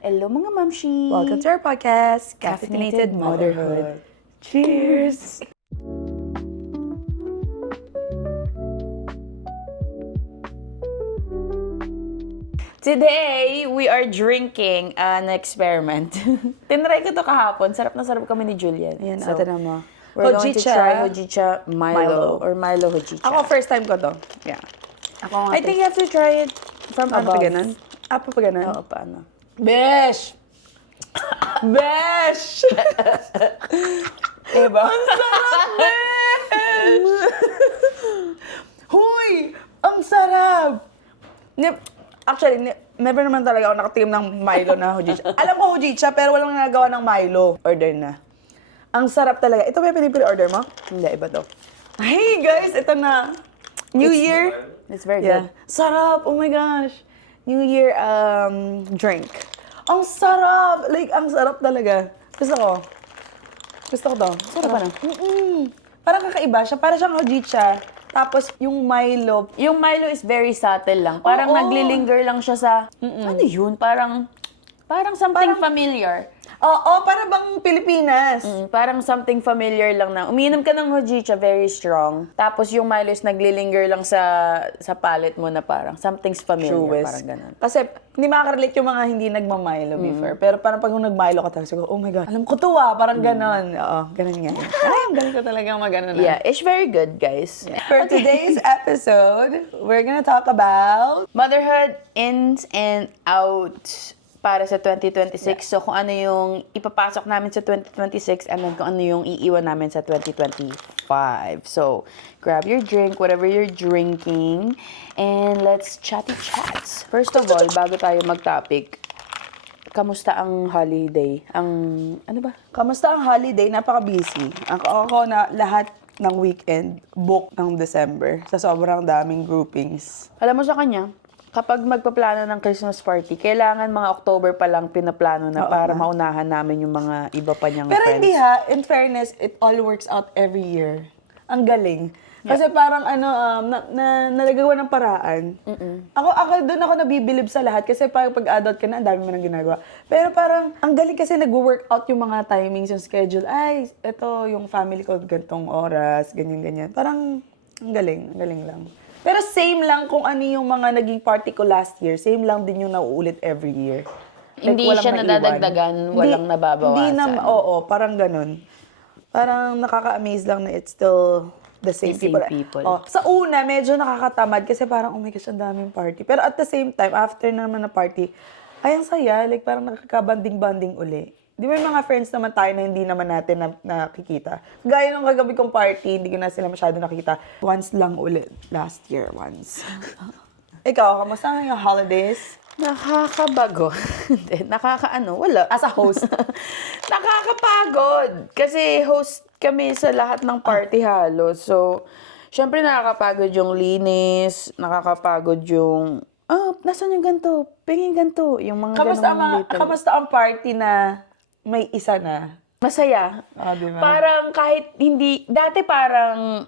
Hello mga mamshi! Welcome to our podcast, Caffeinated Motherhood. Cheers! Today, we are drinking an experiment. Tinry ko to kahapon. Sarap na sarap kami ni Julian. Ayan, ate na mo. We're going to Hojicha. try Hojicha Milo. Or Milo Hojicha. Ako, first time ko to. Yeah. Ako I think you have to try it from Ano pa above. ganun? Pa ganun? Oo, paano? Besh! Besh! Diba? Ang sarap, Besh! Huy! Ang sarap! Actually, never naman talaga ako nakatim ng Milo na Hojicha. Alam ko Hojicha, pero walang nagawa ng Milo. Order na. Ang sarap talaga. Ito ba yung pinipili-order mo? Hindi, iba to. Hey guys, ito na. New Year. It's very Yeah. good. Sarap! Oh my gosh! New Year drink. Ang sarap! Like, ang sarap talaga. Gusto ko. Gusto ko to. Sarap ano? Parang kakaiba siya. Parang siyang Hojicha. Tapos, yung Milo. Yung Milo is very subtle lang. Parang Oo. naglilinger lang siya sa... Ano yun? Parang something familiar. Oo, para bang Pilipinas. Parang something familiar lang na. Umiinom ka ng Hojicha, very strong. Tapos yung Milo is naglilinger lang sa palate mo na parang something's familiar. Truest. Parang ganun. Kasi, hindi makaka-relate yung mga hindi nagmamilo before. Pero parang pag nag-Milo ka talaga, siguro, oh my God, alam ko to Parang ganon. Oo, ganon nga. Ay, ang galing ko talaga mag-ano na. Yeah, it's very good, guys. For today's episode, we're gonna talk about Motherhood ins and out para sa 2026. So, kung ano yung ipapasok namin sa 2026 and then kung ano yung iiwan namin sa 2025. So, grab your drink, whatever you're drinking, and let's chatty chats. First of all, bago tayo mag-topic, kamusta ang holiday? Ano ba? kamusta ang holiday? Napaka-busy. Ako na lahat ng weekend book ng December sa sobrang daming groupings. Alam mo sa kanya, kapag magpaplano ng Christmas party, kailangan mga October pa lang pinaplano na para maunahan namin yung mga iba pa niyang Pero friends. hindi ha, in fairness, it all works out every year. Ang galing. Kasi parang nalagawa ng paraan. Ako doon ako nabibilib sa lahat kasi pag adult ka na, ang dami mo nang ginagawa. Pero parang, ang galing kasi nag-work out yung mga timings, yung schedule. Ay, ito yung family ko gantong oras, ganyan-ganyan. Parang, ang galing lang. Pero same lang kung ano yung mga naging party ko last year, same lang din yung nauulit every year. Hindi walang siya naiwan. nadadagdagan, walang nababawasan. Hindi na, oo, parang ganun. Parang nakaka-amaze lang na it's still the same The same people. people. Oh, sa una, medyo nakakatamad kasi parang, oh my gosh, ang daming party. Pero at the same time, after naman na party, ay, ang saya. Like, parang nakakabanding-banding uli. Di ba yung mga friends naman tayo na hindi naman natin nakikita? Gaya nung kagabi kong party, hindi ko na sila masyado nakita. Once lang ulit. Last year, once. Ikaw, kamusta nga yung holidays? Nakakabago. Hindi, wala. As a host. Nakakapagod. Kasi host kami sa lahat ng party halos. So, syempre nakakapagod yung linis, nakakapagod yung, nasan yung ganito? Pingin ganito. Yung mga ganong little. Kamusta ang party na may isa na? Masaya. Di ba? Parang kahit hindi, dati parang,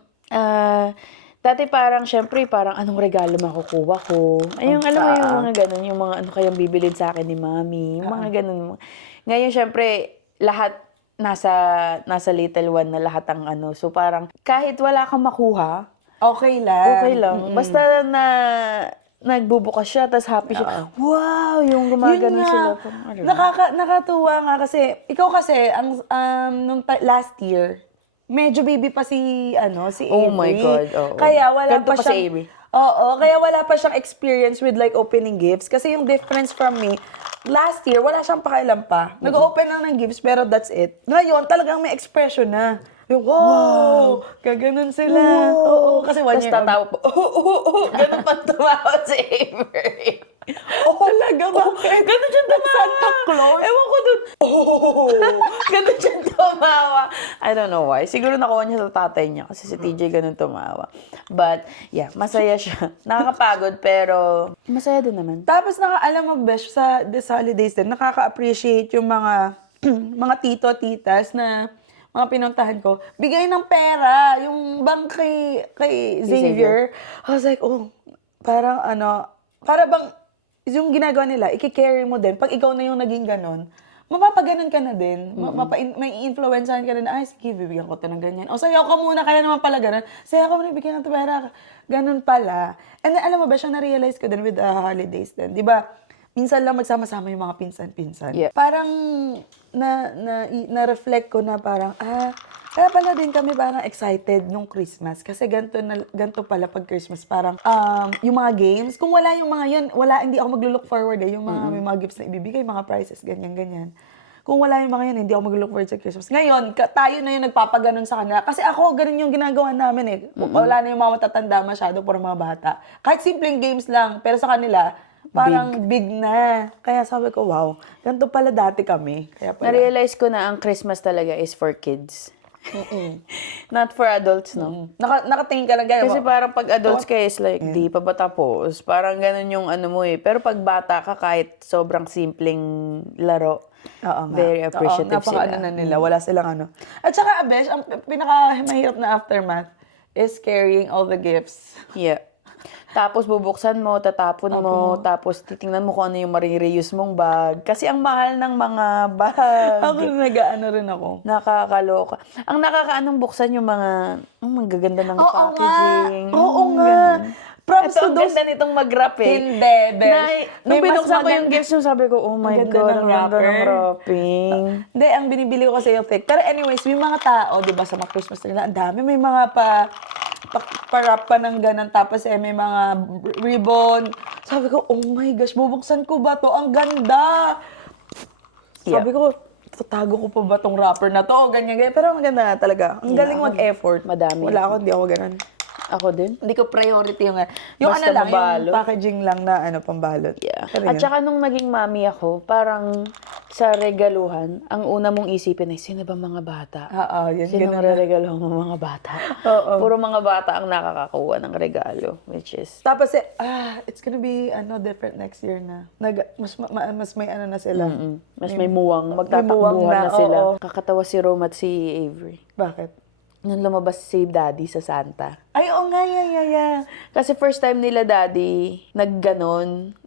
syempre, parang anong regalo makukuha ko. Ayun, alam mo yung mga ganun, yung mga ano kayang bibilin sa akin ni mami, yung mga ganun. Ngayon, syempre, lahat nasa little one na lahat ang ano. So, parang kahit wala kang makuha, Okay lang. Basta na nagbubukas siya, tapos happy siya. Wow! Yung gumagano sila. Nakatuwa nga kasi, ikaw kasi, nung last year, medyo baby pa si Avery. Oh my God, oo. Kaya wala Ganito pa pa si siyang... Avery. Oo, kaya wala pa siyang experience with like opening gifts. Kasi yung difference from me, last year, wala siyang pakialam pa. Nag-open lang ng gifts, pero that's it. Ngayon, talagang may expression na. Yung, wow! Gaganon sila. Oo, kasi one Tapos year... tatawa po. Ganun pa tumawa si Avery. Talaga ba? Ganun siya tumawa. Santa Claus? Ewan ko dun. Ganun siya tumawa. I don't know why. Siguro nakuha niya sa tatay niya kasi si TJ ganun tumawa. But, yeah, masaya siya. Nakakapagod pero masaya din naman. Tapos alam mo, Besh, sa this holidays din, nakaka-appreciate yung mga mga tito, titas na mga pinuntahan ko, bigay ng pera. Yung bang kay Xavier. I was like, oh, parang para bang is yung ginagawa nila, i-carry mo din. Pag ikaw na yung naging ganon, mapapaganon ka na din. May influencehan ka din, ay, sige, bibigyan ko to ng ganyan. O, sayaw ka muna, kaya naman pala ganon. Sayaw ka muna, bigyan ng pera. Ganon pala. And then, alam mo ba, siya na-realize ko din with the holidays din. Di ba, minsan lang magsama-sama yung mga pinsan-pinsan. Yeah. Parang, na-reflect ko na parang, kaya pala din kami parang excited nung Christmas. Kasi ganito pala pag Christmas. Parang, yung mga games, kung wala yung mga yun, hindi ako maglo-look forward Yung mga, may mga gifts na ibibigay, mga prizes, ganyan-ganyan. Kung wala yung mga yun, hindi ako mag-look forward sa Christmas. Ngayon, tayo na yung nagpapaganon sa kanila. Kasi ako, ganun yung ginagawa namin eh. Wala na yung mga matatanda masyado para mga bata. Kahit simpleng games lang, pero sa kanila, parang big na. Kaya sabi ko, wow, ganito pala dati kami. Kaya pala. Na-realize ko na ang Christmas talaga is for kids. Not for adults, no? Nakatingin ka lang gaya. Kasi parang pag adults ka is like, di pa ba tapos? Parang ganun yung ano mo eh. Pero pag bata ka, kahit sobrang simpleng laro, Oo nga. very appreciative sila. Napaka-ano na nila, wala silang ano. At saka, Abesh, ang pinaka-mahirap na aftermath is carrying all the gifts. Yeah. Tapos bubuksan mo, tatapon mo, tapos titingnan mo kung ano yung marireuse mong bag. Kasi ang mahal ng mga bag. Ako nag-ano rin ako. Nakakaloka. Ang nakakaanong buksan yung mga, ang gaganda ng packaging. Oo nga. Props Ito, to ang those. ganda nitong mag-wrap eh. Hindi, Besh. Nung May mas binuksan ko yung maganda- gifts yung sabi ko, oh my Ang ganda God, ng ang ganda ng wrapper. wrapping. Hindi, ang binibili ko kasi yung fake. Pero anyways, may mga tao, di ba, sa mga Christmas nila, ang dami, may mga pa-wrap pa ng ganun, tapos may mga ribbon. Sabi ko, oh my gosh, bubuksan ko ba to? Ang ganda! Sabi ko, tatago ko pa ba tong wrapper na to? Ganyan, ganyan. Pero ang ganda nga talaga. Ang galing mag-effort. Madami. Wala ako, hindi ako ganun. Ako din. Hindi ko priority yung Basta ano lang, mabalot. yung packaging lang na pambalot. Yeah. Pero At yun. saka nung naging mami ako, parang sa regaluhan, ang una mong isipin ay, sino ba mga bata? Oo, yun, Sino ganun ang regaluhan mo mga bata? Oo. Puro mga bata ang nakakakuha ng regalo, which is, Tapos it's gonna be different next year na. Mas may ano na sila. mas may muwang, muwang magtatakbuhan na na, sila. oo. Kakatawa si Rome at si Avery. Bakit? Nung lumabas si Daddy sa Santa. Ay, oo nga, yeah. Kasi first time nila Daddy, nagganon.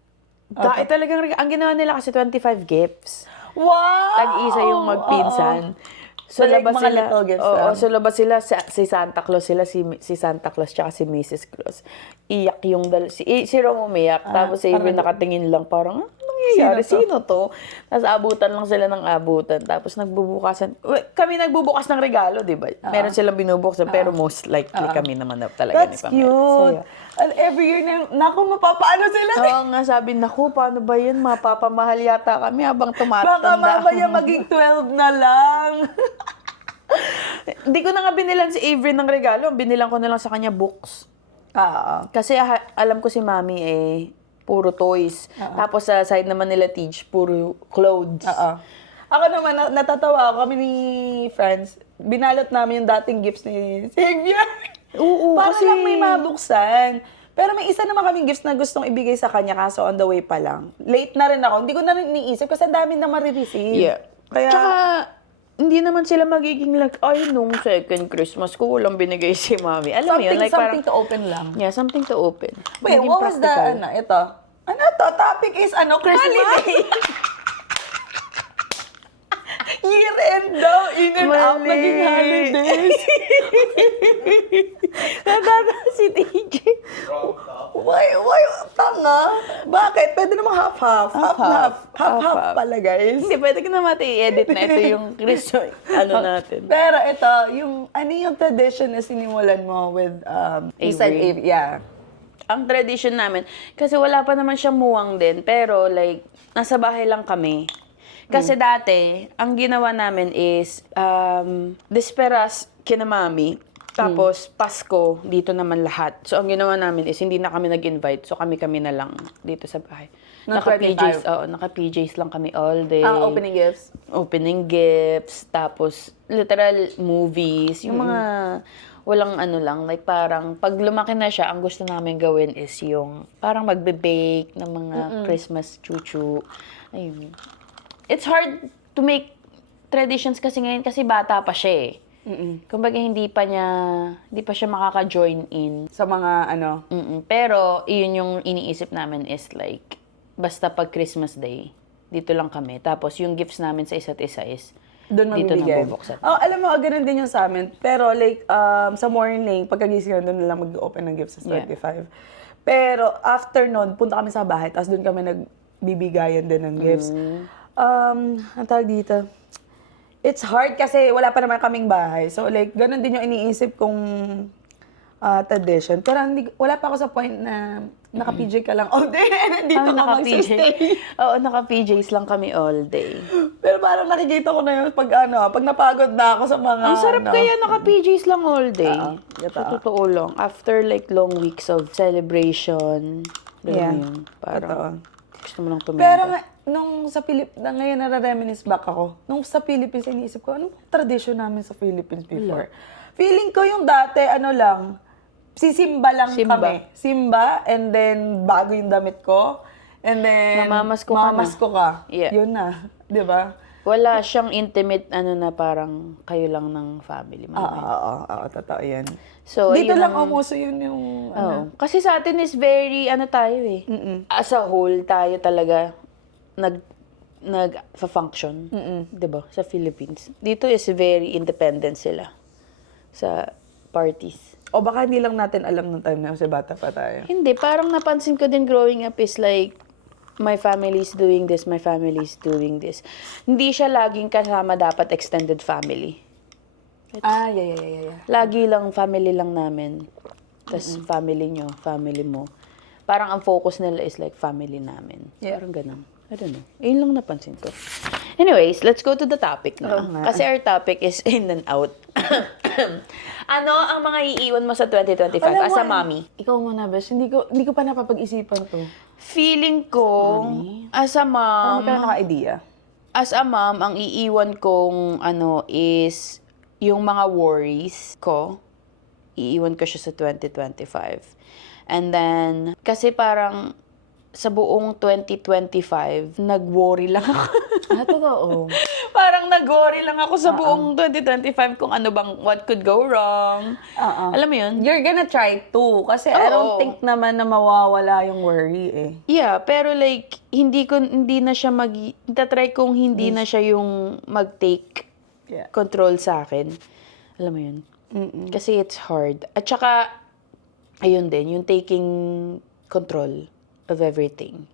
Okay. Talagang, ang ginawa nila kasi 25 gifts. Wow! Tag-isa yung magpinsan. So, like, mga little gifts Oo, lang. so labas sila, si Santa Claus sila, si Santa Claus tsaka si Mrs. Claus. Iyak yung si Rome umiyak, tapos si Avery nakatingin lang, parang, nangyayari? Sino to? Tapos abutan lang sila ng abutan, tapos nagbubukasan. Kami nagbubukas ng regalo, di ba? Meron silang binubuksan, pero most likely kami naman na talaga That's ni Pamela. cute. And every year na, naku, mapapaano sila? Oo nga, sabi, naku, paano ba yan? Mapapamahal yata kami habang tumatanda. Baka mamaya maging 12 na lang. Hindi ko na nga binilan si Avery ng regalo. Binilan ko na lang sa kanya books. Kasi alam ko si Mami puro toys. Tapos sa side naman nila Teach, puro clothes. Ako naman, natatawa ako. Kami ni friends, binalot namin yung dating gifts ni Xavier. Oo, Para kasi lang may mabuksan. Pero may isa naman kaming gifts na gustong ibigay sa kanya, kaso on the way pa lang. Late na rin ako. Hindi ko na rin iniisip kasi ang dami na marireceive. Yeah. Kaya, Tsaka, hindi naman sila magiging like, ay, nung second Christmas ko, walang binigay si Mami. Alam mo yun, like something parang, to open lang. yeah, something to open. Wait, Maging what was the, practical. ito? Ano to? Topic is, Christmas? Year-end daw, in and out, Mali. naging holidays. Natatawa si DJ. Why, tanga? Bakit? Pwede naman half-half. Half-half Half-half. pala, guys. Hindi, pwede ka naman i-edit na ito yung Christmas, natin. Pero ito, ano yung tradition na sinimulan mo with, you said Avery. yeah. Ang tradition namin, kasi wala pa naman siyang muwang din, pero like, nasa bahay lang kami. Kasi dati, ang ginawa namin is, Desperas kina Mami, tapos Pasko, dito naman lahat. So, ang ginawa namin is, hindi na kami nag-invite, so kami-kami na lang dito sa bahay. Ng Naka-PJs, 25. oo, naka-PJs lang kami all day. Opening gifts. Opening gifts, tapos literal movies, yung mga walang ano lang, like parang pag lumaki na siya, ang gusto namin gawin is yung parang magbe-bake ng mga Christmas chuchu. Ayun. It's hard to make traditions kasi ngayon kasi bata pa siya eh. Kumbaga hindi pa siya makaka-join in. Sa mga Pero iyon yung iniisip namin is like basta pag Christmas Day, dito lang kami. Tapos yung gifts namin sa isa't isa is Doon dito na mabibigay. bubuksan. Oh, alam mo, ganun din yung sa amin. Pero like, sa morning, pagkagising doon na lang mag-open ng gifts sa 25. Pero after nun, punta kami sa bahay, tapos doon kami nagbibigayan din ng gifts. Ang tawag dito, it's hard kasi wala pa naman kaming bahay. So like, ganun din yung iniisip kong tradition. Pero wala pa ako sa point na naka-PJ ka lang all day. Nandito ka magsistay. Oo, naka-PJs lang kami all day. Pero parang nakikita ko na yun pag napagod na ako sa mga Ang sarap kaya naka-PJs lang all day. Totoo. Sa totoo lang. After like long weeks of celebration, Yeah. yun, parang gusto mo lang tumenda. Pero nung sa ngayon nare-reminisce back ako. Nung sa Philippines, iniisip ko, anong tradition namin sa Philippines before? Feeling ko yung dati, sisimba lang kami. Simba, and then bago yung damit ko. And then, Mamamasko ka na. mamasko ka. Yeah. Yun na. Di ba? Wala siyang intimate, na parang kayo lang ng family. Oo, totoo yan. So, Dito ayun lang ang- umuso yun yung, Oo. Kasi sa atin is very, tayo eh. As a whole, tayo talaga nag-function. Diba? Sa Philippines. Dito is very independent sila. Sa parties. o baka hindi lang natin alam nung time na kasi bata pa tayo. Hindi, parang napansin ko din growing up is like, my family is doing this, my family is doing this. Hindi siya laging kasama dapat extended family. Yeah. Lagi lang, family lang namin. Tapos family nyo, family mo. Parang ang focus nila is like family namin. Yeah. Parang ganun. I don't know. Yun lang napansin ko. Anyways, let's go to the topic na. Oo nga. Kasi our topic is in and out. Ano ang mga iiwan mo sa 2025 Alam mo, as a mommy? Ikaw muna, Besh. Hindi ko pa napapag-isipan to. Feeling ko, as a Parang mom, magkano ka-idea? as a mom, ang iiwan kong is yung mga worries ko. Iiwan ko siya sa 2025. And then, kasi parang sa buong 2025, nag-worry lang ako. Totoo. Parang nag-worry lang ako sa buong 2025 kung ano bang, what could go wrong. Alam mo yun? You're gonna try to. Kasi I don't Oo. think naman na mawawala yung worry eh. Yeah, pero like, hindi na siya itatry kong hindi na siya yung mag-take Yeah. control sa akin. Alam mo yun? Kasi it's hard. At saka, ayun din, yung taking control of everything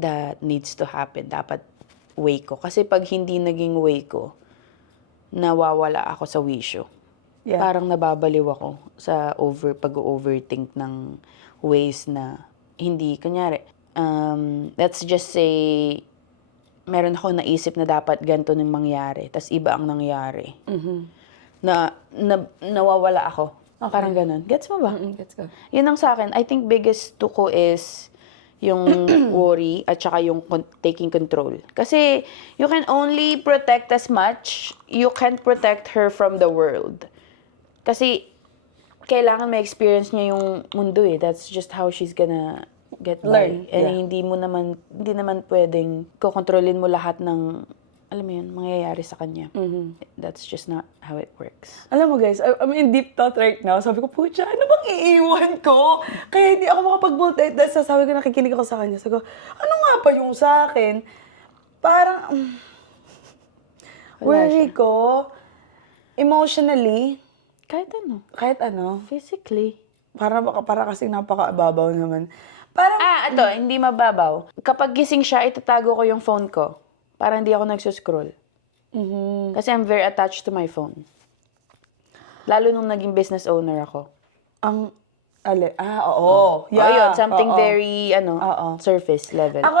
that needs to happen. Dapat way ko. Kasi pag hindi naging way ko, nawawala ako sa wisyo. Yeah. Parang nababaliw ako sa pag-overthink ng ways na hindi, kunyari, let's just say, meron ako naisip na dapat ganito nang mangyari, tas iba ang nangyari. Na nawawala ako. Parang ganun. Gets mo ba? Let's go. Yun ang sa akin. I think biggest to ko is yung worry at saka yung taking control. Kasi you can only protect as much. You can't protect her from the world. Kasi kailangan may experience niya yung mundo eh. That's just how she's gonna get by. Learn, And yeah. hindi naman pwedeng kokontrolin mo lahat ng, alam mo yun, mangyayari sa kanya. That's just not how it works. Alam mo guys, I'm in deep thought right now. Sabi ko, pucha, ano bang iiwan ko? Kaya hindi ako makapag-multitask. Sabi ko, nakikinig ako sa kanya. Sabi ko, ano nga ba yung sa akin? Parang, worry ko, emotionally, Kahit ano. kahit Physically. para kasing napaka-ababaw naman. Parang, Ito, hindi mababaw. Kapag gising siya, itatago ko yung phone ko. Para hindi ako nagsuscroll. Kasi I'm very attached to my phone. Lalo nung naging business owner ako. oo. Yun, something oo. very, surface level. Ako,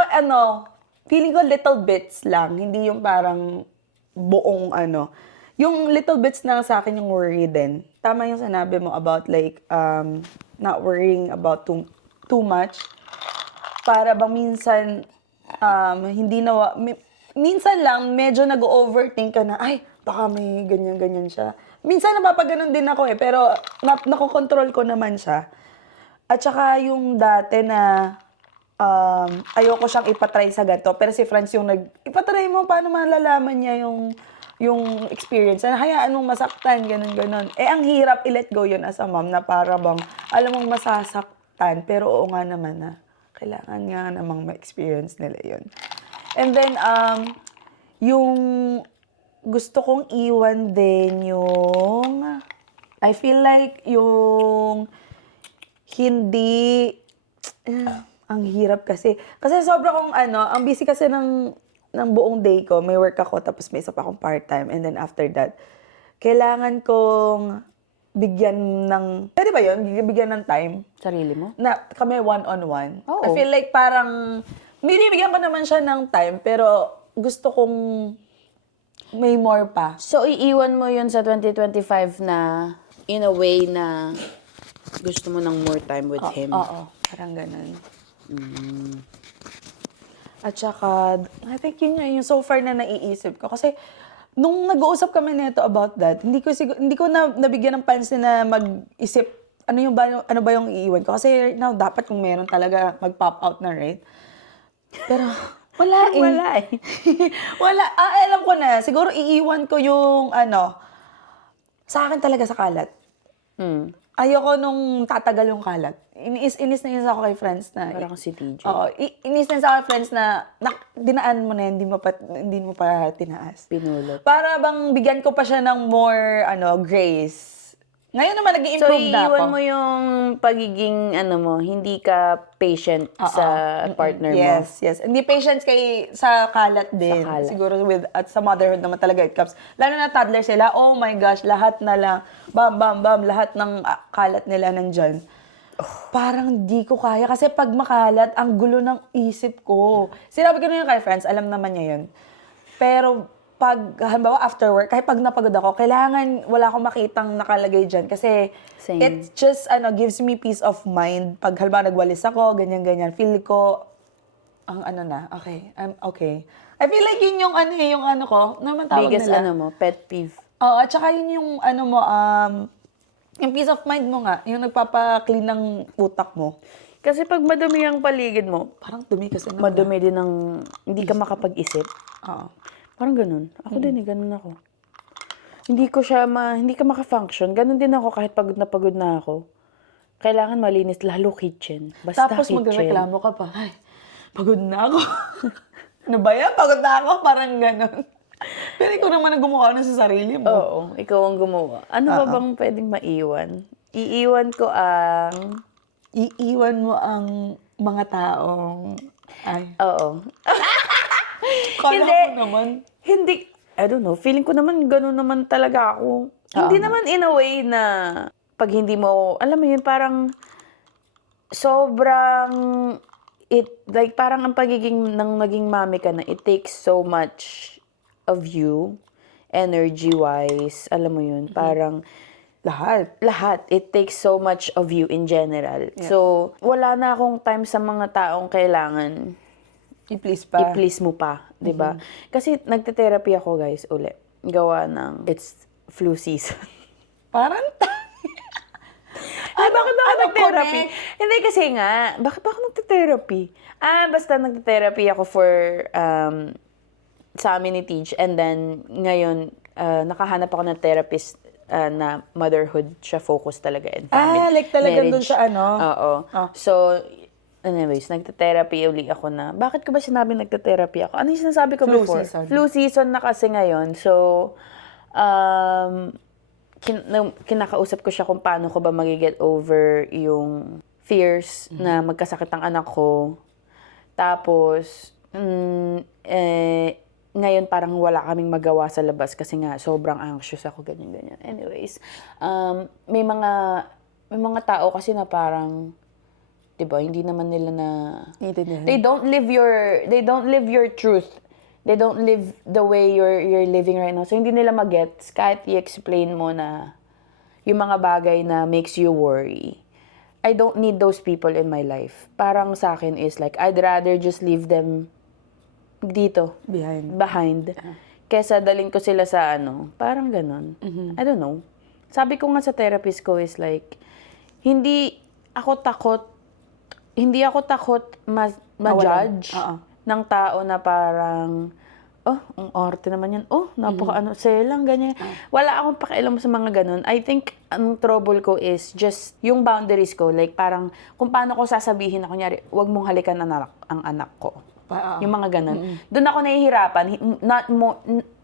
feeling ko little bits lang. Hindi yung parang buong Yung little bits na sa akin yung worry din. Tama yung sinabi mo about like, not worrying about too much. Para bang minsan, minsan lang, medyo nag-overthink ka na, ay, baka may ganyan-ganyan siya. Minsan napapaganon din ako pero nakokontrol ko naman siya. At saka yung dati na, ayoko siyang ipatry sa ganito. Pero si Franz yung ipatry mo, paano malalaman niya yung experience. Hayaan mong masaktan, ganun-ganun. Ang hirap i-let go yun as a mom na para bang, alam mong masasaktan, pero oo nga naman na. kailangan nga namang ma-experience nila yun. And then, yung gusto kong iwan din yung, I feel like yung hindi, ang hirap kasi. Kasi sobra kong ang busy kasi ng buong day ko. May work ako, tapos may isa pa akong part-time. And then after that, kailangan kong bigyan ng, pwede ba yun? Bigyan ng time Sarili mo? na kami one-on-one. Oo. I feel like parang, binibigyan ko naman siya ng time, pero gusto kong may more pa. So, iiwan mo yun sa 2025 na, in a way na, gusto mo ng more time with him. Oo, parang ganun. At saka, I think yun yung so far na naiisip ko. Kasi, nung nag-uusap kami nito about that, hindi ko nabigyan ng pansin na mag-isip ano ba yung iiwan ko. Kasi right now, dapat kung meron talaga mag-pop out na, right? Pero, wala eh. Wala eh. Wala. Alam ko na. Siguro iiwan ko yung sa akin talaga sa kalat. Ayoko nung tatagal yung kalat. Inis na inis ako kay friends na. Parang si TJ. Oo. Inis na inis ako kay friends na dinaan mo na, hindi mo pa tinaas. Pinulot. Para bang bigyan ko pa siya ng more, grace. Ngayon naman, So, nag-i-improve na ako. iiwan mo yung pagiging, hindi ka patient sa partner mo. Yes. Hindi patience sa kalat din. Sa kalat. Siguro at sa motherhood naman talaga it comes. Lalo na toddler sila, oh my gosh, lahat na lang, bam, bam, bam, lahat ng kalat nila nandyan. Parang di ko kaya. Kasi pag makalat, ang gulo ng isip ko. Sinabi ko na yun kay friends, alam naman niya yun. Pero pag, halimbawa, after work, kahit pag napagod ako, kailangan wala akong makitang nakalagay dyan. Kasi Same. it just, gives me peace of mind. Pag halimbawa nagwalis ako, ganyan-ganyan, feel ko, okay, I'm okay. I feel like yun yung yung ko, naman tawag Biggest nila. pet peeve. Oo, at saka yun yung yung peace of mind mo nga, yung nagpapa-clean ng utak mo. Kasi pag madumi ang paligid mo, Parang dumi kasi na. madumi din ang, hindi ka makapag-isip. Oo. Parang ganun. Ako din ganun ako. Hindi ka maka-function. Ganun din ako kahit pagod na ako. Kailangan malinis, lalo kitchen. Basta Tapos kitchen. magreklamo ka pa, ay, pagod na ako. Ano ba yan? Pagod na ako? Parang ganun. Pero ikaw naman ang gumawa na sa sarili mo. Oo, ikaw ang gumawa. Ano ba bang pwedeng maiwan? Iiwan ko ang... Iiwan mo ang mga taong, Oo. kala Hindi. mo naman. Hindi, I don't know, feeling ko naman gano'n naman talaga ako. Hindi naman in a way na pag hindi mo, alam mo yun, parang sobrang, parang ang pagiging ng maging mami ka na, it takes so much of you, energy-wise, alam mo yun, parang lahat. It takes so much of you in general. Yeah. So, wala na akong time sa mga taong kailangan I-please pa. i-please mo pa, 'di ba? Kasi nagte-therapy ako, guys, uli. Gawa ng it's flu season. Parang Ay, bakit ako nag-therapy? connect? Hindi kasi nga, bakit ako nagte-therapy? Basta nagte-therapy ako for sa amin ni Teach, and then ngayon nakahanap ako ng therapist na motherhood siya focus talaga and family. like talaga marriage. dun sa Oo. So, anyways, nagte-therapy uli ako na, bakit ko ba sinabing nagte-therapy ako? Ano yung sinasabi ko Flu before? season. Flu season na kasi ngayon. So, kinakausap ko siya kung paano ko ba magiget over yung fears na magkasakit ang anak ko. Tapos, ngayon parang wala kaming magawa sa labas kasi nga sobrang anxious ako, ganyan. Anyways, may mga tao kasi na parang, 'di ba, hindi naman nila na they don't live your truth. They don't live the way you're living right now. So hindi nila magets kahit i-explain mo na yung mga bagay na makes you worry. I don't need those people in my life. Parang sa akin is like, I'd rather just leave them dito, behind, kesa dalhin ko sila sa parang ganun. I don't know. Sabi ko nga sa therapist ko is like, hindi ako takot ma-judge ng tao na parang, arte naman yan. Oh, napaka selang, ganyan. Wala akong pakialam sa mga ganun. I think, ang trouble ko is just yung boundaries ko. Like, parang, kung paano ko sasabihin na, kunyari, wag mong halikan ang anak ko. Yung mga ganun. Doon ako nahihirapan.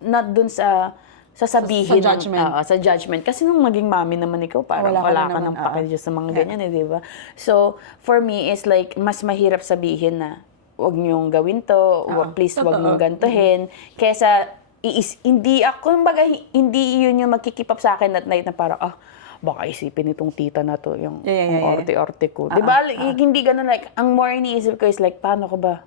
Not doon sa sasabihin. Sa judgment. Sa judgment. Kasi nung maging mami naman ikaw, parang wala ka ng pakialam sa mga ganyan, di ba? So, for me, is like, mas mahirap sabihin na, wag niyong gawin to, please wag mong gantuhin. Kesa, hindi ako, kumbaga, hindi yun yung magkikip up sa akin at night na parang, baka isipin itong tita na to, yung orte-orte ko. Diba? Hindi ganun, like, ang more iniisip ko is like, paano ko ba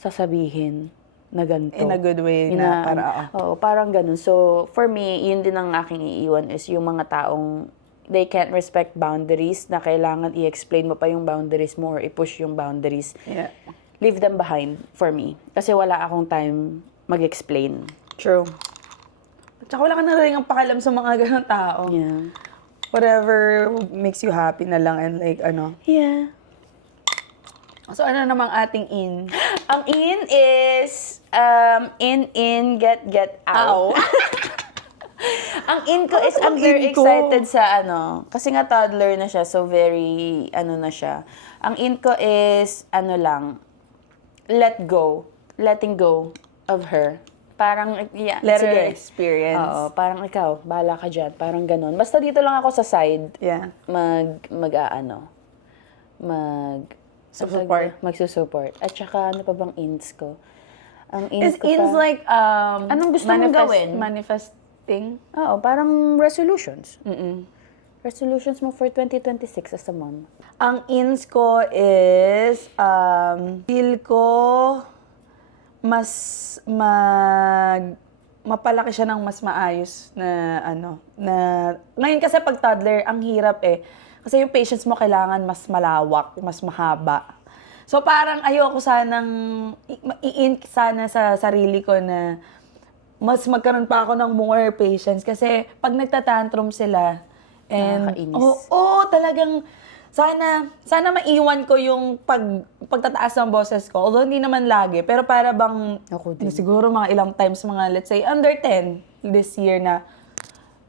sasabihin na ganito? In a good way na para, Oo, parang ganun. So, for me, yun din ang aking iiwan is yung mga taong they can't respect boundaries na kailangan i-explain mo pa yung boundaries mo or i-push yung boundaries. Yeah. Leave them behind for me. Kasi wala akong time mag-explain. True. At saka wala ka na rin ang pakialam sa mga ganang tao. Yeah. Whatever makes you happy na lang and like, Yeah. So, ano namang ating in? Ang in is, in, get out. Ang in ko is, I'm very excited sa kasi nga toddler na siya, so very, na siya. Ang in ko is, letting go of her. Parang, yeah, Let her sige. experience. Oo, parang ikaw, bahala ka dyan, parang ganun. Basta dito lang ako sa side, Yeah. Support. Magsusupport. At saka, ano pa bang ins ko? Ang ins Is ko ins pa, like, anong gusto mong gawin? Manifesting? Oo, parang resolutions. Resolutions mo for 2026 as a mom. Ang ins ko is, feel ko mas mapalaki siya ng mas maayos na ngayon kasi pag toddler, ang hirap eh. Kasi yung patience mo kailangan mas malawak, mas mahaba. So parang ayoko sanang i-in sana sa sarili ko na mas magkaroon pa ako ng more patience kasi pag nagtatantrum sila and nakakainis. Talagang sana maiwan ko yung pagtataas ng boses ko. Although hindi naman lagi, pero para bang Ako din. siguro mga ilang times, mga let's say under 10 this year na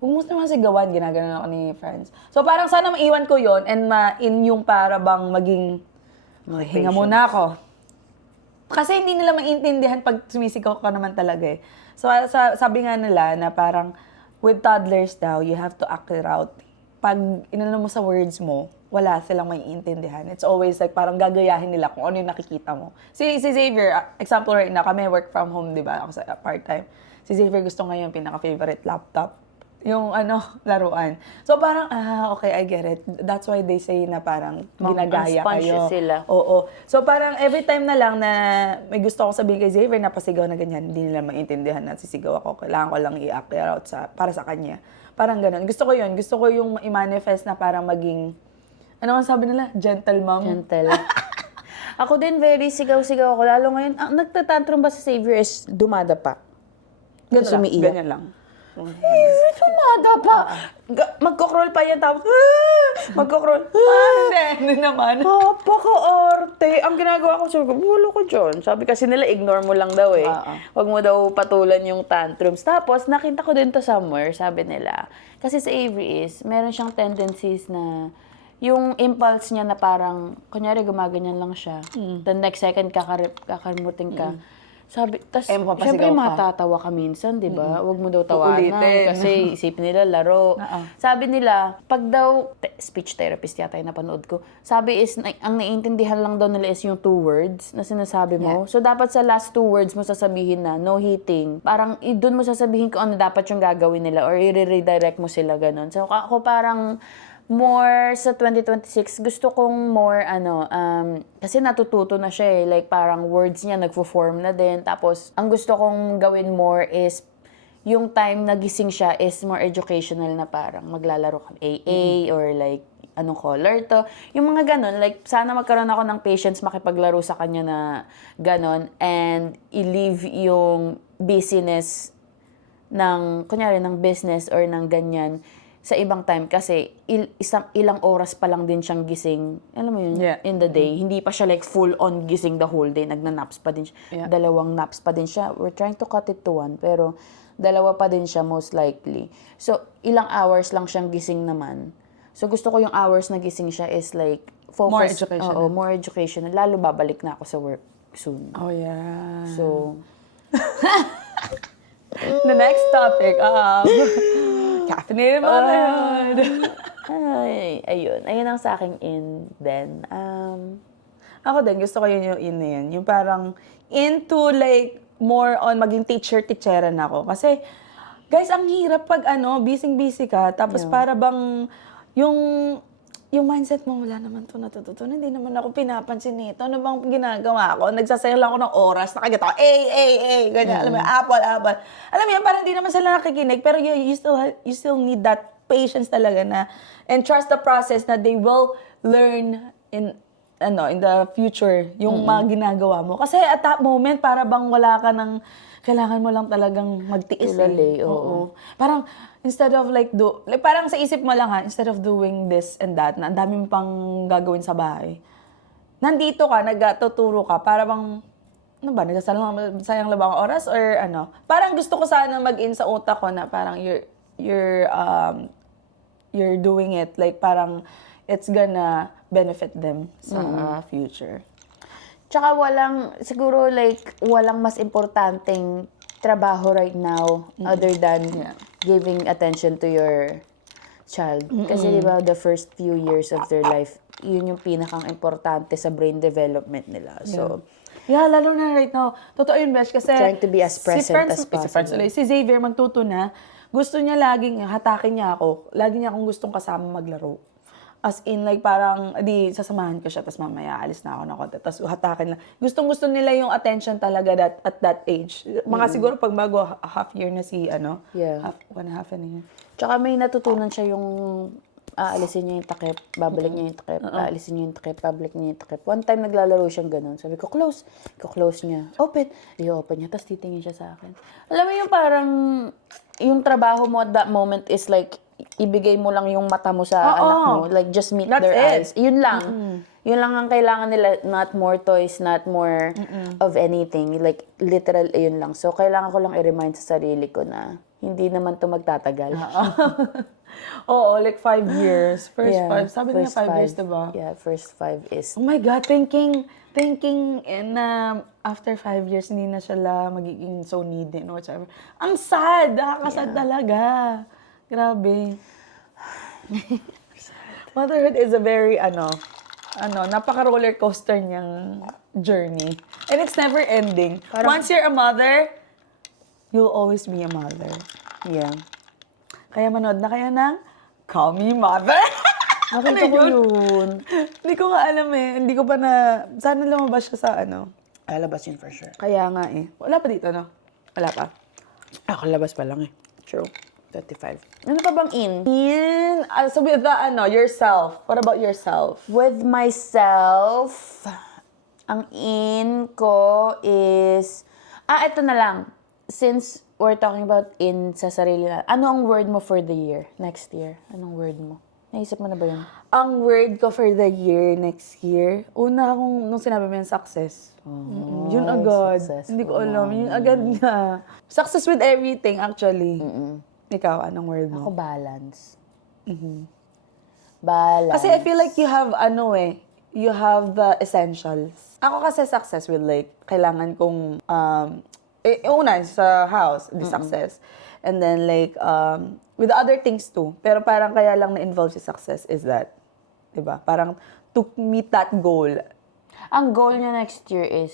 huwag mo naman sigawan, ginaganon ako ni friends. So parang sana maiwan ko yon and ma-in yung para bang maging hinga muna ako. Kasi hindi nila maintindihan pag sumisigaw ka naman talaga eh. So sabi nga nila na parang with toddlers daw, you have to act it out. Pag inano mo sa words mo, wala silang maiintindihan. It's always like parang gagayahin nila kung ano yung nakikita mo. Si Xavier, example right now, kami work from home, di ba? Ako sa part-time. Si Xavier gusto ngayon pinaka-favorite laptop. Yung laruan. So parang, okay, I get it. That's why they say na parang ginagaya kayo. Sila. Oo. So parang every time na lang na may gusto akong sabihin kay Xavier na pasigaw na ganyan, hindi nila maintindihan na sisigaw ako. Kailangan ko lang i-act out para sa kanya. Parang ganun. Gusto ko yun. Gusto ko yung i-manifest na parang maging, ano ang sabi nila? Gentle mom? Gentle. Ako din, very sigaw-sigaw ako. Lalo ngayon, ang nagtatantrum ba sa Xavier is dumadapa. Ganyan lang. Dumadapa. Magkocrawl pa yan, tapos, magkocrawl. Hindi naman. Napaka-arte. Ang ginagawa ko, sabi ko, wala ko dyan. Sabi kasi nila, ignore mo lang daw eh. Huwag mo daw patulan yung tantrums. Tapos, nakita ko din to somewhere, sabi nila. Kasi sa Avery is, meron siyang tendencies na yung impulse niya na parang, kunyari gumaganyan lang siya. The next second, kakarimutin ka. Sabi, tas, syempre matatawa ka minsan, di ba? Huwag mo daw tawanan kasi isipin nila laro. Sabi nila, pag daw, speech therapist yata yung napanood ko, sabi is, ang naiintindihan lang daw nila is yung 2 words na sinasabi mo. So, dapat sa last 2 words mo sasabihin na, no hitting. Parang, doon mo sasabihin kung ano dapat yung gagawin nila or i-redirect mo sila, ganun. So, ako parang, more sa 2026, gusto kong more, kasi natututo na siya eh. Like, parang words niya, nagfo-form na din. Tapos, ang gusto kong gawin more is, yung time nagising siya is more educational na parang maglalaro ka AA or like, anong color to. Yung mga ganon, like, sana magkaroon ako ng patience makipaglaro sa kanya na ganon and i-leave yung busyness ng, kunyari, ng business or ng ganyan sa ibang time kasi ilang oras pa lang din siyang gising. Alam mo yun, Yeah. in the day. Hindi pa siya like full on gising the whole day. Nagna-naps pa din siya. Yeah. 2 naps pa din siya. We're trying to cut it to 1 pero 2 pa din siya most likely. So, ilang hours lang siyang gising naman. So, gusto ko yung hours na gising siya is like focus. More educational. Oo, more educational. Lalo babalik na ako sa work soon. Oh, yeah. So, The next topic of caffeinated motherhood. ayun. Ayun ang sa aking in then. Ako din, gusto ko yun yung in na yun. Yung parang into like more on maging teacher-teacheran ako. Kasi, guys, ang hirap pag busy-busy ka, tapos para bang yung mindset mo, wala naman to natututunan. Hindi naman ako pinapansin nito. Ano bang ginagawa ko? Nagsasayang lang ako ng oras. Nakagit ako, ganyan. Alam mo, apple. Alam mo yan, parang hindi naman sila nakikinig. Pero you still need that patience talaga na, and trust the process na they will learn in the future, yung mga ginagawa mo. Kasi at that moment, para bang wala ka ng, kailangan mo lang talagang magtiis. Tulali, Oo. Parang, instead of parang sa isip mo lang instead of doing this and that, na ang dami mo pang gagawin sa bahay. Nandito ka, nagtuturo ka, para bang, sayang labang oras or ano. Parang gusto ko sana mag-in sa utak ko na parang you're doing it, like parang it's gonna benefit them sa future. Tsaka siguro walang mas importanteng trabaho right now other than giving attention to your child. Kasi di ba, the first few years of their life, yun yung pinakang importante sa brain development nila. So, Yeah, lalo na right now. Totoo yun, Besh, kasi trying to be as present as possible. Si Xavier magtuto na, gusto niya laging, hatakin niya ako, lagi niya akong gustong kasama maglaro. As in, like, parang, sasamahan ko siya, tapos mamaya, alis na ako ng konti, tapos hatakin lang. Gustong-gusto nila yung attention talaga at that age. Mga siguro, pag half year na si, Yeah. 1.5 and a year. Tsaka may natutunan siya yung aalisin niya yung takip, babalik niya yung takip, aalisin niya yung takip, babalik niya yung takip. One time naglalaro siyang ganun. Sabi ko, close. Close niya. Open. I-open niya, tapos titingin siya sa akin. Alam mo yung parang, yung trabaho mo at that moment is like, ibigay mo lang yung mata mo sa anak mo. Like, just meet That's their it. eyes. Yun lang. Yun lang ang kailangan nila. Not more toys, not more of anything. Like, literal, yun lang. So, kailangan ko lang i-remind sa sarili ko na hindi naman to magtatagal. Oo, like 5 years. First Yeah, 5. Sabi niya first 5 years, diba? Yeah, first 5 is... Oh my God, thinking na after 5 years, hindi na siya magiging so needy and whatever. Ang sad! Nakakasad talaga. Grabe. Motherhood is a very, napaka-roller coaster niyang journey. And it's never ending. Once you're a mother, you'll always be a mother. Yeah. Kaya manood na kayo ng Call Me Mother. Nakita ko yun. Hindi ko nga alam Hindi ko pa sana lumabas siya sa Lalabas yun for sure. Kaya nga Wala pa dito, no? Wala pa. Labas pa lang True. 35. Ano pa bang in? So with the, yourself. What about yourself? With myself, ang in ko is... ito na lang. Since we're talking about in sa sarili na, ano ang word mo for the year? Next year? Anong word mo? Naisip mo na ba yun? Ang word ko for the year, next year, nung sinabi mo yung success. Yun agad. successful Hindi ko alam. Yun agad na. Success with everything, actually. Ikaw, anong word mo? Ako, balance. Balance. Kasi I feel like you have, you have the essentials. Ako kasi success with kailangan kong, una, sa house, the success. And then with the other things too. Pero parang kaya lang na-involve si success is that, diba? Parang to meet that goal. Ang goal niya next year is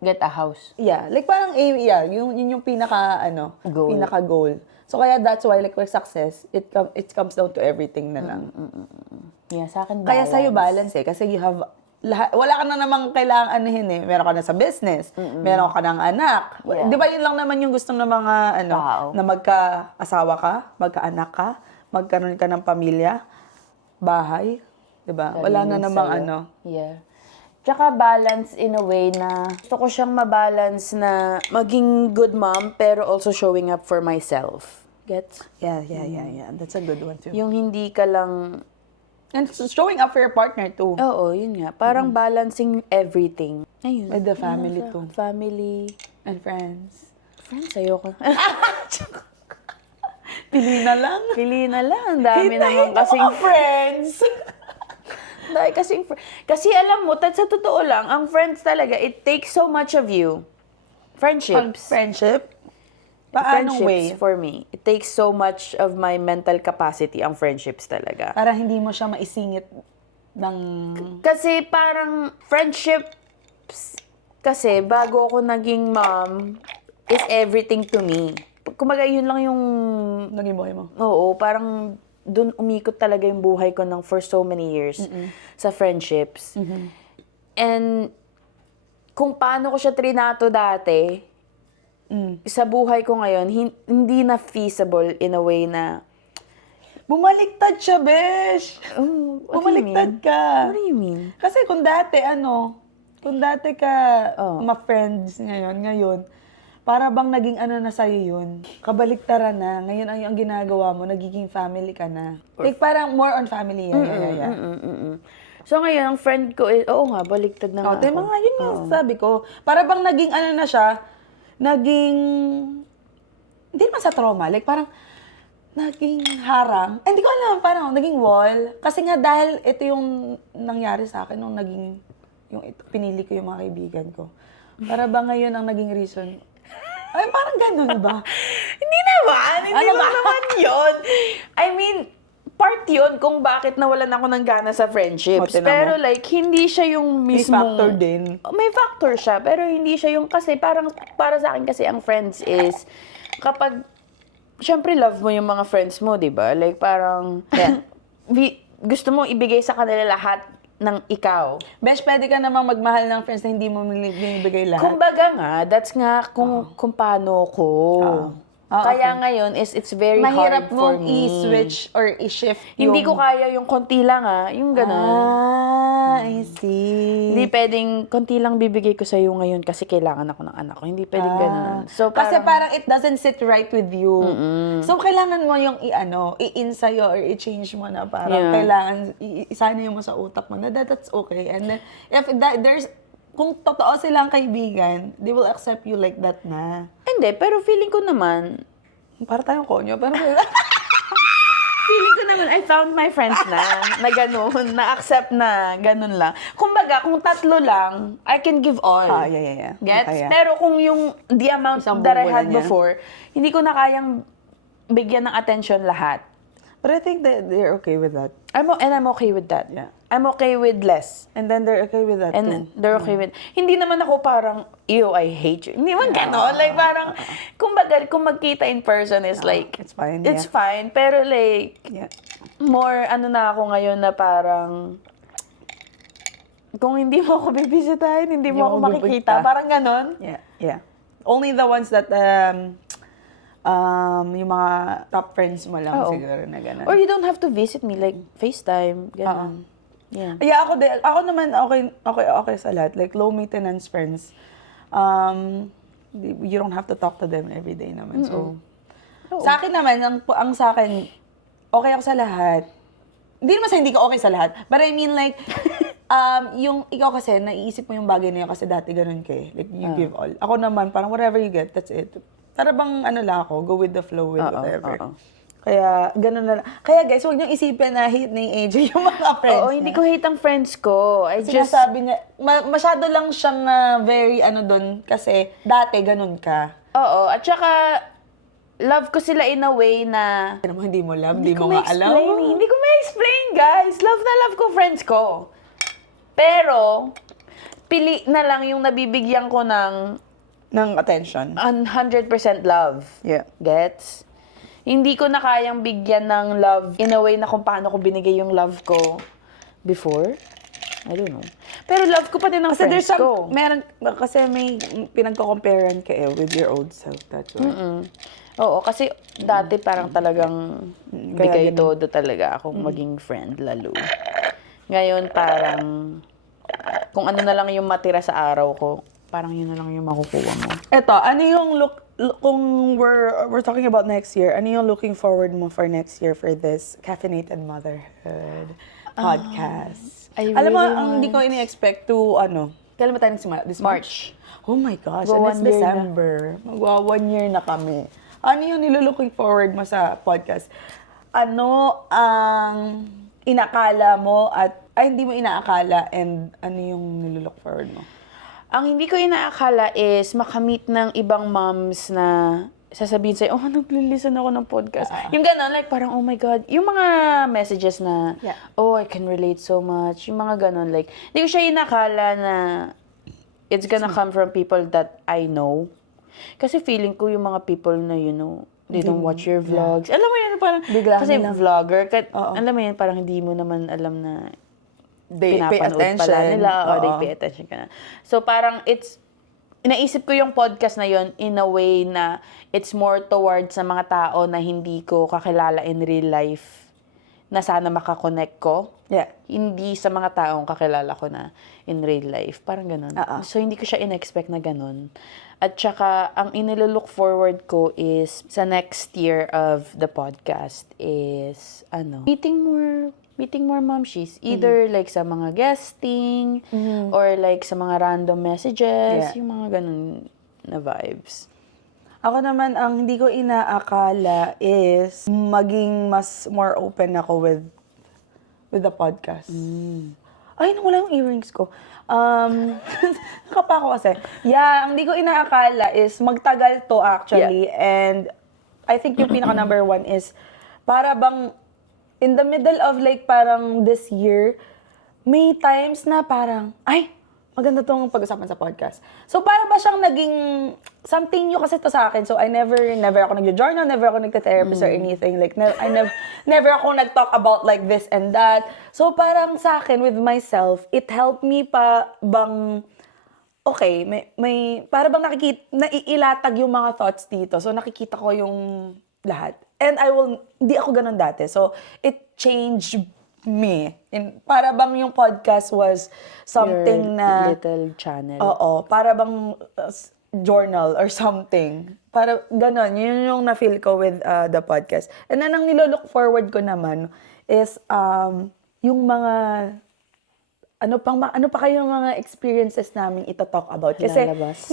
get a house. Yeah, like parang, yun yung Goal. pinaka-goal. So kaya that's why, with success, it comes down to everything na lang. Yeah, sa akin balance. Kaya sa'yo balance kasi you have wala ka na namang kailangan meron ka na sa business, meron ka ng anak. Yeah. Di ba yun lang naman yung gusto ng mga Tao. na magka-asawa ka, magka-anak ka, magkaroon ka ng pamilya, bahay, di ba? Wala na namang Yeah. Tsaka balance in a way na gusto ko siyang mabalance na maging good mom pero also showing up for myself. Gets? Yeah. That's a good one too. Yung hindi ka lang, And showing up for your partner too. oo, yun nga. Parang balancing everything. Ayun. With the Yun family lang too. siya. Family. And friends. Friends, ayoko. Pili na lang. Pili na lang. Ang dami Hintayin naman mo kasing mga friends. dahil kasing kasi alam mo, sa totoo lang, ang friends talaga, it takes so much of you. Friendships. Friendship? Paanong Friendships way? for me. It takes so much of my mental capacity, ang friendships talaga. Para hindi mo siya maisingit ng... Kasi parang friendships, kasi bago ako naging mom, is everything to me. Kumbaga, yun lang yung, Naging buhay mo. oo, parang dun umikot talaga yung buhay ko ng for so many years sa friendships. And kung paano ko siya trinato dati, sa buhay ko ngayon, hindi na feasible in a way na, Bumaliktad siya, besh! what do you Bumaliktad mean? ka. What do you mean? Kasi kung dati ka Oh. ma-friends ngayon, para bang naging ano na sa'yo yun? Kabaliktaran na. Ngayon ang ginagawa mo, nagiging family ka na. Like parang more on family. Yeah. So ngayon, ang friend ko, oo nga, baliktad na nga Tama ako. nga, yun nga sabi ko. Para bang naging ano na siya, hindi naman sa trauma, like parang, naging harang. Hindi ko alam, parang naging wall. Kasi nga dahil ito yung nangyari sa akin nung pinili ko yung mga kaibigan ko. Para ba ngayon ang naging reason? Ay, parang ganun ba? Hindi naman! Hindi Ano lang ba? naman yun! I mean, part yun kung bakit nawalan ako ng gana sa friendships. Tinan mo. Pero like, hindi siya yung May mismong... factor din. May factor siya, pero hindi siya yung... Kasi parang, para sa akin kasi ang friends is, kapag, syempre love mo yung mga friends mo, di ba? Like parang, gusto mo ibigay sa kanila lahat ng ikaw. Besh, pwede ka namang magmahal ng friends na hindi mo binibigay lahat. Kumbaga nga, that's nga kung paano ko. Kaya ngayon, it's very Mahirap hard for mong me. i-switch or i-shift yung... Hindi ko kaya yung konti lang yung gano'n. I see. Hindi pwedeng konti lang bibigay ko sa'yo ngayon kasi kailangan ako ng anak ko. Hindi pwedeng gano'n. So, Kasi parang it doesn't sit right with you. So, kailangan mo yung i-in sa'yo or i-change mo na parang kailangan isanayin mo sa utak mo na that's okay. And then, if kung totoo silang kaibigan, they will accept you like that na. hindi, pero feeling ko naman, Para tayong konyo. Pero feeling ko naman, I found my friends na gano'n, na-accept na gano'n lang. Kumbaga, kung tatlo lang, I can give all. yeah. Gets? Okay, yeah. Pero kung yung the amount Isang that I buong had buwan yan. before, hindi ko na kayang bigyan ng attention lahat. But I think that they're okay with that. I'm okay with that. Yeah. I'm okay with less. And then they're okay with that And too. they're okay with... Hindi naman ako parang, ew, I hate you. Hindi man gano'n. Like parang, kumbaga, kung magkita in person is like... It's fine, It's yeah. fine. Pero like, Yeah. more ano na ako ngayon na parang... Kung hindi mo ako bibisitahin, hindi mo ako ako makikita. bibisita. Parang gano'n. Yeah. Only the ones that yung mga top friends mo lang Oo. siguro na gano'n. Or you don't have to visit me, like FaceTime, gano'n. Yeah. Yeah, ako naman okay sa lahat. Like low maintenance friends. You don't have to talk to them every day naman. So sa akin naman ang sa akin okay ako sa lahat. Hindi naman sa hindi ka okay sa lahat. But I mean like yung ikaw kasi naiisip mo yung bagay na yun kasi dati ganun ka eh. Like you give all. Ako naman parang whatever you get, that's it. Para bang ano lang ako, go with the flow with whatever. Kaya, ganun na lang. Kaya guys, huwag niyong isipin na hate ni AJ yung mga friends Oo, hindi ko hate ang friends ko. I just... Sinasabi niya, masyado lang siyang very doon kasi dati ganun ka. Oo, at saka, love ko sila in a way na... Ano mo, hindi mo love, Hindi hindi ko mo nga alam. ma-explain. Hindi ko ma-explain, guys. Love na love ko friends ko. Pero, pili na lang yung nabibigyan ko ng Ng attention. 100% love. Yeah. Gets? Hindi ko na kayang bigyan ng love in a way na kung paano ko binigay yung love ko before. I don't know. Pero love ko pa din ang Kasi friends there's ko. kasi may pinagko-comparean ka with your old self. That's why. Oo, kasi dati parang talagang Kaya bigay ganun. todo talaga akong maging friend, lalo. Ngayon parang kung ano na lang yung matira sa araw ko, parang yun na lang yung makukuha mo. Eto, ano yung kung we're talking about next year, ano yung looking forward mo for next year for this Caffeinated Motherhood podcast? Alam mo, really ang hindi ko ini-expect to, kailan ba tayo nagsimula? This March? Oh my gosh, and it's 1 year na. December. Magwa 1 year na kami. Ano yung nilulooking forward mo sa podcast? Ano ang inakala mo hindi mo inaakala, and ano yung nilulook forward mo? Ang hindi ko inaakala is makamit ng ibang moms na sasabihin sa'yo, oh, nag-listen ako ng podcast. Yung gano'n, like parang, oh my God. Yung mga messages na, Yeah. oh, I can relate so much. Yung mga gano'n, like, hindi ko siya inakala na it's gonna come from people that I know. Kasi feeling ko yung mga people na, they don't watch your vlogs. Alam mo yun, parang, Bigla kasi nilang- vlogger, Oo. alam mo yun, parang hindi mo naman alam na They pay pinapanood attention. pala nila or they Oo. pay attention ka na. So parang inaisip ko yung podcast na yon in a way na it's more towards sa mga tao na hindi ko kakilala in real life na sana makakonect ko. Yeah. Hindi sa mga taong kakilala ko na in real life. Parang ganun. Oo. So hindi ko siya in-expect na ganun. At saka, ang inilook forward ko is sa next year of the podcast is, meeting more momshies. Either like sa mga guesting, or like sa mga random messages, Yeah. yung mga ganun na vibes. Ako naman, ang hindi ko inaakala is maging more open ako with the podcast. Ay, nawala yung earrings ko. Nakapa ako kasi. Yeah, ang hindi ko inaakala is magtagal to actually. And I think yung pinaka number one is para bang in the middle of like parang this year, may times na parang, ay, maganda tong pag-usapan sa podcast. So, para ba siyang naging something new kasi to sa akin. So, I never ako nagjo-journal, never ako nagte-therapist or anything. Like, never ako nag-talk about like this and that. So, parang sa akin, with myself, it helped me pa bang, okay, may para bang naiilatag yung mga thoughts dito. So, nakikita ko yung lahat. And hindi ako ganun dati. So, it changed me. Para bang yung podcast was something Your na... little channel. Oo, para bang journal or something. Para ganun, yun yung na-feel ko with the podcast. And then, ang nilolook forward ko naman is yung mga... Ano pa kayong mga experiences namin ito-talk about? Kasi Lalabas.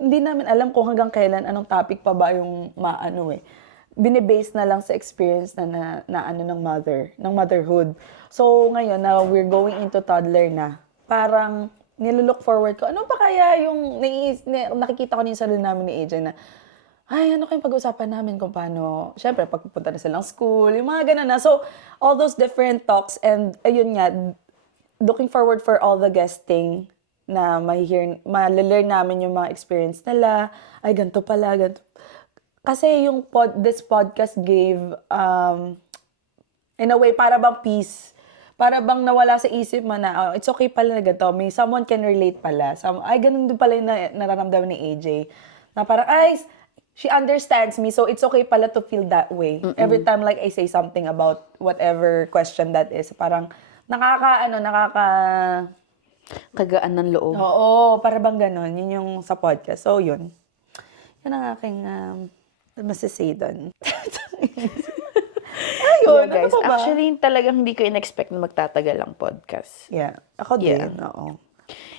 hindi namin alam kung hanggang kailan, anong topic pa ba yung binibase na lang sa experience na ng motherhood. So, ngayon na we're going into toddler na, parang nilook forward ko, ano pa kaya yung nakikita ko na yung sarili namin ni AJ na, ay, ano kayong pag-usapan namin kung paano, syempre, pagpupunta na silang school, yung mga ganun na. So, all those different talks, and ayun nga, looking forward for all the guesting na ma-learn namin yung mga experience nila. Ay, ganito pala, ganito. Kasi yung this podcast gave, in a way, para bang peace. Para bang nawala sa isip mo na, it's okay pala na ganito. May someone can relate pala. Ay, ganun din pala yung nararamdaman ni AJ. Na parang, ay, she understands me, so it's okay pala to feel that way. Every time like I say something about whatever question that is, parang Kagaan ng loob. Oo, para bang ganun. Yun yung sa podcast. So, yun. Yun ang aking masasay doon. Ayun, Yeah, guys. ano pa ba? Actually, talagang hindi ko in-expect na magtatagal ang podcast. Yeah, ako Yeah. din, oo.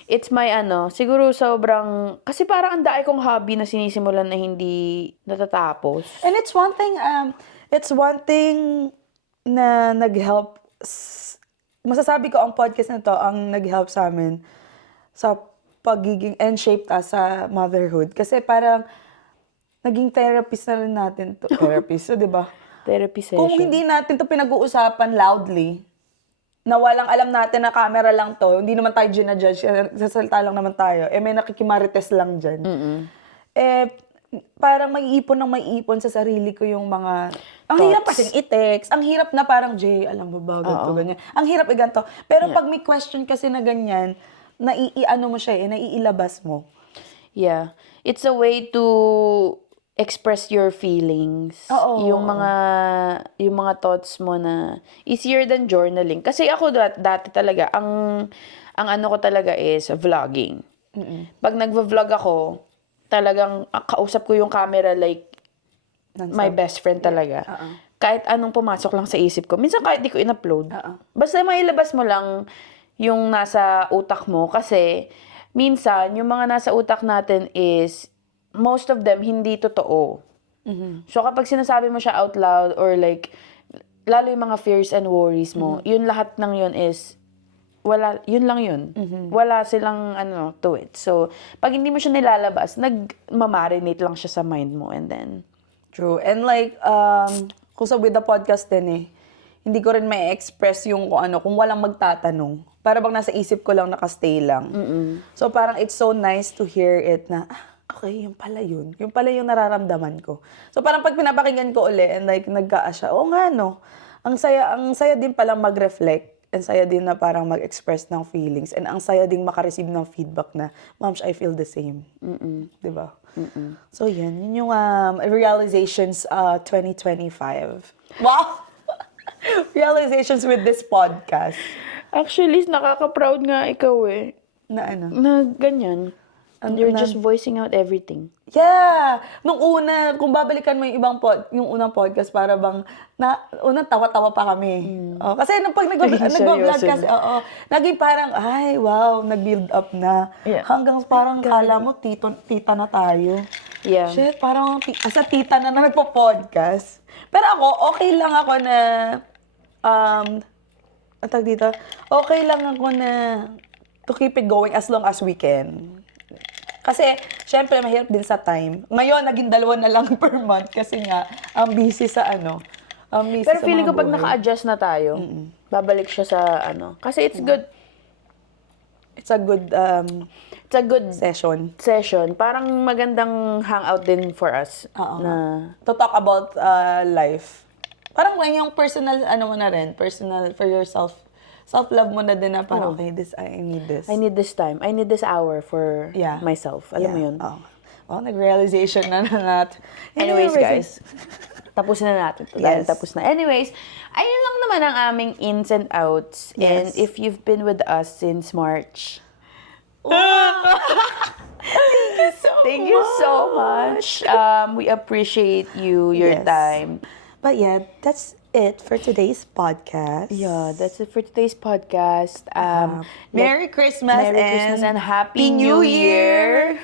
It's my siguro sobrang, kasi parang ang dami kong hobby na sinisimulan na hindi natatapos. And it's one thing na nag-help, masasabi ko ang podcast na to ang nag-help sa amin sa pagiging and shaped us sa motherhood. Kasi parang naging therapist na rin natin to. Therapist, so, di ba? Therapy session. Kung hindi natin to pinag-uusapan loudly, na walang alam natin na camera lang to, hindi naman tayo ginajudge, sasalita lang naman tayo, may nakikimarites lang dyan. Parang maiipon sa sarili ko yung mga... Ang hirap kasing i-text. Ang hirap na parang, Jay, alam mo ba, ganito, ganyan. Ang hirap ganito. Pero pag may question kasi na ganyan, naiiano mo siya naiilabas mo. Yeah. It's a way to express your feelings. Oo. Yung mga thoughts mo na easier than journaling. Kasi ako dati talaga, ang ano ko talaga is vlogging. Pag nagvo-vlog ako, talagang kausap ko yung camera like my best friend talaga. Kahit anong pumasok lang sa isip ko. Minsan kahit di ko in-upload. Basta mailabas mo lang yung nasa utak mo kasi minsan yung mga nasa utak natin is most of them hindi totoo. So kapag sinasabi mo siya out loud or like lalo yung mga fears and worries mo, yun lahat ng yun is wala, yun lang yun. Wala silang to it. So, pag hindi mo siya nilalabas, nagmamarinate lang siya sa mind mo and then... True. And like, kung sa with the podcast din hindi ko rin may express yung kung walang magtatanong. Para bang nasa isip ko lang, nakastay lang. So parang it's so nice to hear it na, okay, yun pala yun. Yun pala yung nararamdaman ko. So parang pag pinapakinggan ko uli and like nagka-asya, nga no, ang saya din palang mag-reflect. Ang saya din na parang mag-express ng feelings. And ang saya din makareceive ng feedback na, Moms, I feel the same. Diba? So yan, yun yung realizations 2025. Wow! Realizations with this podcast. Actually, nakaka-proud nga ikaw Na ano? Na ganyan. And you're just voicing out everything. Yeah! Nung una, kung babalikan mo yung yung unang podcast, para bang, unang tawa-tawa pa kami. Kasi pag nag-vlog kasi, naging parang, ay, wow, nag-build up na. Yeah. Hanggang parang kala mo, tita na tayo. Yeah. Shit, parang asa tita na nagpo-podcast. Pero ako, okay lang ako na, atag dito, okay lang ako na to keep it going as long as we can. Kasi, syempre, mahirap din sa time. Ngayon, naging 2 na lang per month kasi nga, ang busy sa busy Pero sa feeling mga ko pag buhay. naka-adjust na tayo, babalik siya sa Kasi it's good. It's a good It's a good session. Parang magandang hangout din for us. Na To talk about life. Parang yung personal, mo na rin, personal for yourself. Self-love mo na din na parang, okay, I need this. I need this time. I need this hour for myself. Alam mo yun? Nag-realization na natin. Anyways, guys. Tapusin na natin. Dahil Yes. tapos na. Anyways, ayun lang naman ang aming ins and outs. And Yes. if you've been with us since March, thank you so much. We appreciate your Yes. time. But yeah, that's it for today's podcast. Yeah, that's it for today's podcast. Merry Christmas and Happy New Year!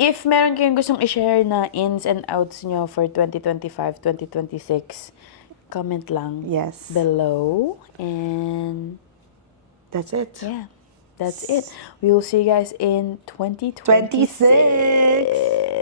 If meron kayong gustong i-share na ins and outs nyo for 2025, 2026, comment lang Yes. below. And That's it. yeah, that's it. We will see you guys in 2026. 26.